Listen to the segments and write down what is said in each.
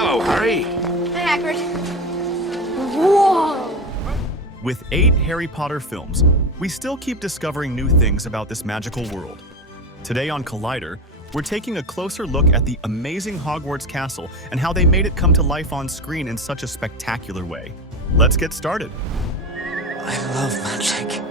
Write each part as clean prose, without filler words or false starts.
Hello, Harry. Hi, Hagrid. Whoa! With 8 Harry Potter films, we still keep discovering new things about this magical world. Today on Collider, we're taking a closer look at the amazing Hogwarts Castle and how they made it come to life on screen in such a spectacular way. Let's get started. I love magic.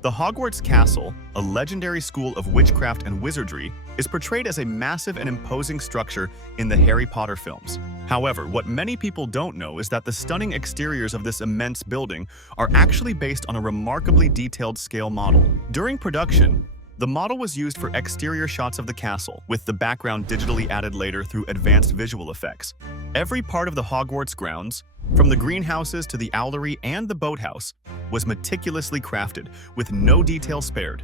The Hogwarts Castle, a legendary school of witchcraft and wizardry, is portrayed as a massive and imposing structure in the Harry Potter films. However, what many people don't know is that the stunning exteriors of this immense building are actually based on a remarkably detailed scale model. During production, the model was used for exterior shots of the castle, with the background digitally added later through advanced visual effects. Every part of the Hogwarts grounds, from the greenhouses to the owlery and the boathouse, was meticulously crafted, with no detail spared.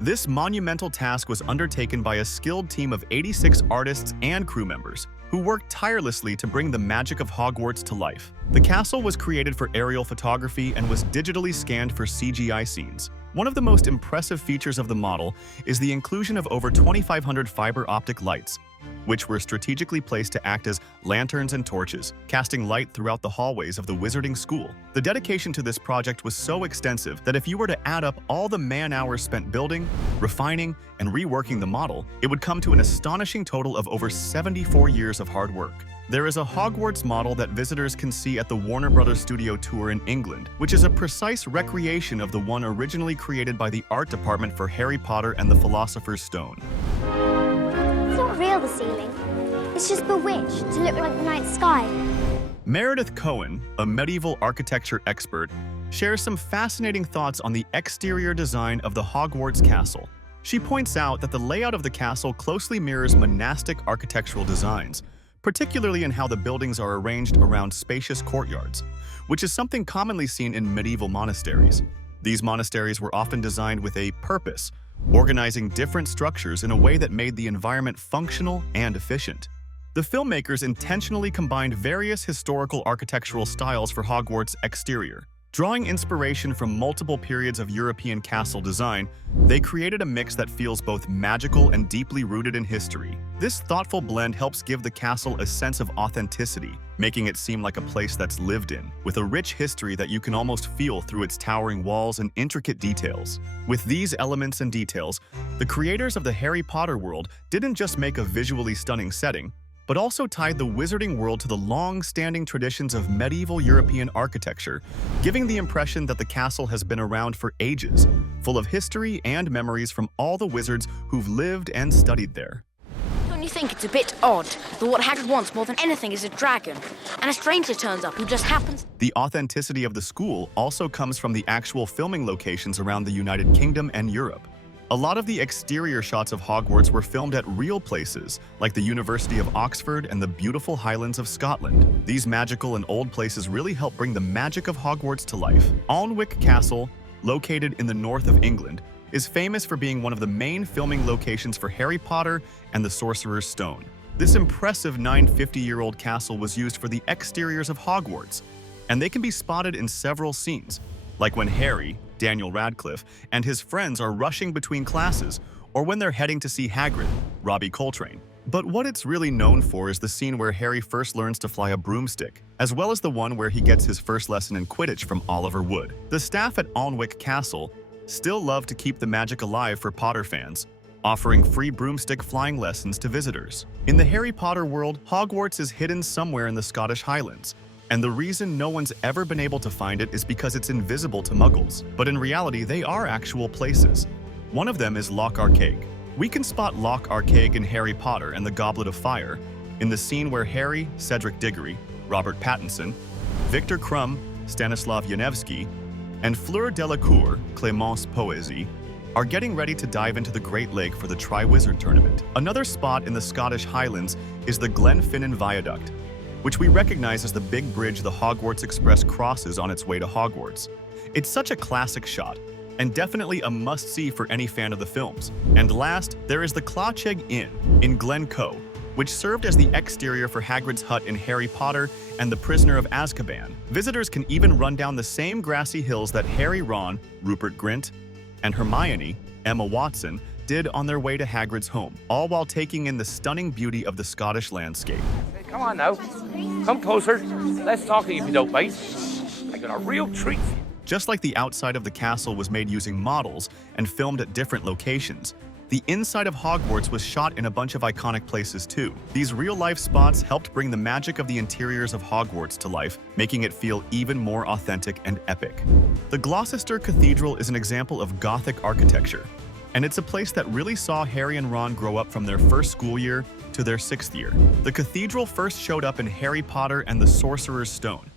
This monumental task was undertaken by a skilled team of 86 artists and crew members, who worked tirelessly to bring the magic of Hogwarts to life. The castle was created for aerial photography and was digitally scanned for CGI scenes. One of the most impressive features of the model is the inclusion of over 2,500 fiber optic lights, which were strategically placed to act as lanterns and torches, casting light throughout the hallways of the wizarding school. The dedication to this project was so extensive that if you were to add up all the man-hours spent building, refining, and reworking the model, it would come to an astonishing total of over 74 years of hard work. There is a Hogwarts model that visitors can see at the Warner Brothers Studio Tour in England, which is a precise recreation of the one originally created by the art department for Harry Potter and the Philosopher's Stone. It's not real, the ceiling. It's just bewitched to look like the night sky. Meredith Cohen, a medieval architecture expert, shares some fascinating thoughts on the exterior design of the Hogwarts Castle. She points out that the layout of the castle closely mirrors monastic architectural designs, particularly in how the buildings are arranged around spacious courtyards, which is something commonly seen in medieval monasteries. These monasteries were often designed with a purpose, organizing different structures in a way that made the environment functional and efficient. The filmmakers intentionally combined various historical architectural styles for Hogwarts' exterior. Drawing inspiration from multiple periods of European castle design, they created a mix that feels both magical and deeply rooted in history. This thoughtful blend helps give the castle a sense of authenticity, making it seem like a place that's lived in, with a rich history that you can almost feel through its towering walls and intricate details. With these elements and details, the creators of the Harry Potter world didn't just make a visually stunning setting, but also tied the wizarding world to the long-standing traditions of medieval European architecture, giving the impression that the castle has been around for ages, full of history and memories from all the wizards who've lived and studied there. Don't you think it's a bit odd that what Hagrid wants more than anything is a dragon, and a stranger turns up who just happens? The authenticity of the school also comes from the actual filming locations around the United Kingdom and Europe. A lot of the exterior shots of Hogwarts were filmed at real places, like the University of Oxford and the beautiful Highlands of Scotland. These magical and old places really help bring the magic of Hogwarts to life. Alnwick Castle, located in the north of England, is famous for being one of the main filming locations for Harry Potter and the Sorcerer's Stone. This impressive 950-year-old castle was used for the exteriors of Hogwarts, and they can be spotted in several scenes, like when Harry, Daniel Radcliffe, and his friends are rushing between classes, or when they're heading to see Hagrid, Robbie Coltrane. But what it's really known for is the scene where Harry first learns to fly a broomstick, as well as the one where he gets his first lesson in Quidditch from Oliver Wood. The staff at Alnwick Castle still love to keep the magic alive for Potter fans, offering free broomstick flying lessons to visitors. In the Harry Potter world, Hogwarts is hidden somewhere in the Scottish Highlands, and the reason no one's ever been able to find it is because it's invisible to Muggles. But in reality, they are actual places. One of them is Loch Arkaig. We can spot Loch Arkaig in Harry Potter and the Goblet of Fire, in the scene where Harry, Cedric Diggory, Robert Pattinson, Victor Krum, Stanislav Yanevsky, and Fleur Delacour, Clémence Poésy, are getting ready to dive into the Great Lake for the Triwizard Tournament. Another spot in the Scottish Highlands is the Glenfinnan Viaduct, which we recognize as the big bridge the Hogwarts Express crosses on its way to Hogwarts. It's such a classic shot, and definitely a must-see for any fan of the films. And last, there is the Clawcheg Inn in Glencoe, which served as the exterior for Hagrid's hut in Harry Potter and the Prisoner of Azkaban. Visitors can even run down the same grassy hills that Harry, Ron, Rupert Grint, and Hermione, Emma Watson, did on their way to Hagrid's home, all while taking in the stunning beauty of the Scottish landscape. Hey, come on now. Come closer. Let's talk if you don't mind. I got a real treat for you. Just like the outside of the castle was made using models and filmed at different locations, the inside of Hogwarts was shot in a bunch of iconic places too. These real-life spots helped bring the magic of the interiors of Hogwarts to life, making it feel even more authentic and epic. The Gloucester Cathedral is an example of Gothic architecture, and it's a place that really saw Harry and Ron grow up from their first school year to their 6th year. The cathedral first showed up in Harry Potter and the Sorcerer's Stone,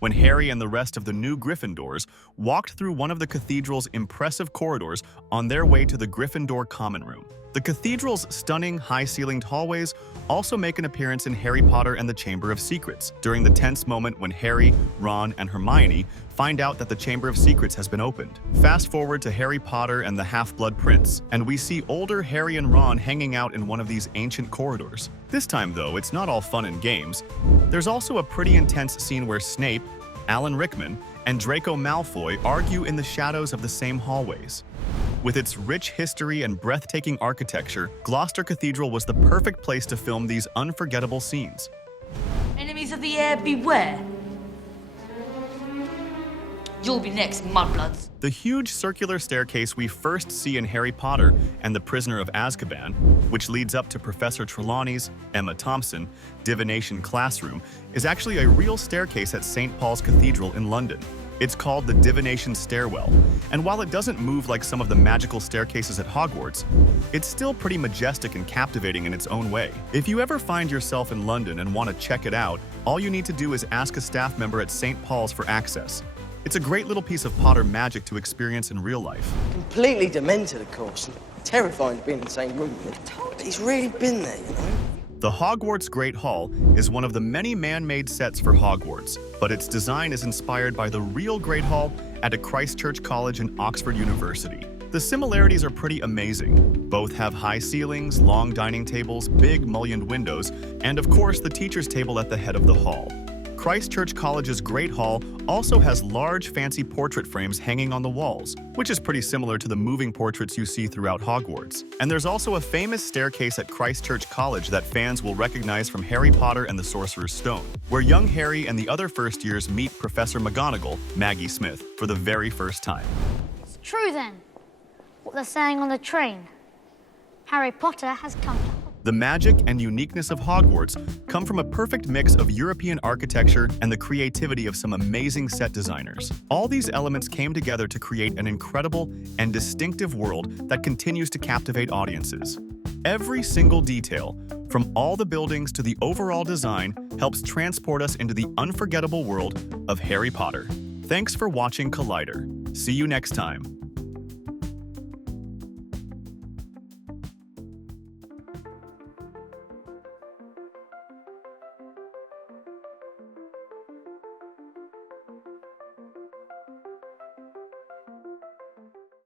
when Harry and the rest of the new Gryffindors walked through one of the cathedral's impressive corridors on their way to the Gryffindor Common Room. The cathedral's stunning, high-ceilinged hallways also make an appearance in Harry Potter and the Chamber of Secrets, during the tense moment when Harry, Ron, and Hermione find out that the Chamber of Secrets has been opened. Fast forward to Harry Potter and the Half-Blood Prince, and we see older Harry and Ron hanging out in one of these ancient corridors. This time, though, it's not all fun and games. There's also a pretty intense scene where Snape, Alan Rickman, and Draco Malfoy argue in the shadows of the same hallways. With its rich history and breathtaking architecture, Gloucester Cathedral was the perfect place to film these unforgettable scenes. Enemies of the air, beware. You'll be next, mudbloods. The huge circular staircase we first see in Harry Potter and the Prisoner of Azkaban, which leads up to Professor Trelawney's, Emma Thompson, divination classroom, is actually a real staircase at St. Paul's Cathedral in London. It's called the Divination Stairwell, and while it doesn't move like some of the magical staircases at Hogwarts, it's still pretty majestic and captivating in its own way. If you ever find yourself in London and want to check it out, all you need to do is ask a staff member at St. Paul's for access. It's a great little piece of Potter magic to experience in real life. Completely demented, of course, and terrifying to be in the same room with him. But he's really been there, you know? The Hogwarts Great Hall is one of the many man-made sets for Hogwarts, but its design is inspired by the real Great Hall at a Christ Church College and Oxford University. The similarities are pretty amazing. Both have high ceilings, long dining tables, big mullioned windows, and of course the teacher's table at the head of the hall. Christ Church College's Great Hall also has large, fancy portrait frames hanging on the walls, which is pretty similar to the moving portraits you see throughout Hogwarts. And there's also a famous staircase at Christ Church College that fans will recognize from Harry Potter and the Sorcerer's Stone, where young Harry and the other first years meet Professor McGonagall, Maggie Smith, for the very first time. It's true then, what they're saying on the train. Harry Potter has come to Hogwarts. The magic and uniqueness of Hogwarts come from a perfect mix of European architecture and the creativity of some amazing set designers. All these elements came together to create an incredible and distinctive world that continues to captivate audiences. Every single detail, from all the buildings to the overall design, helps transport us into the unforgettable world of Harry Potter. Thanks for watching Collider. See you next time.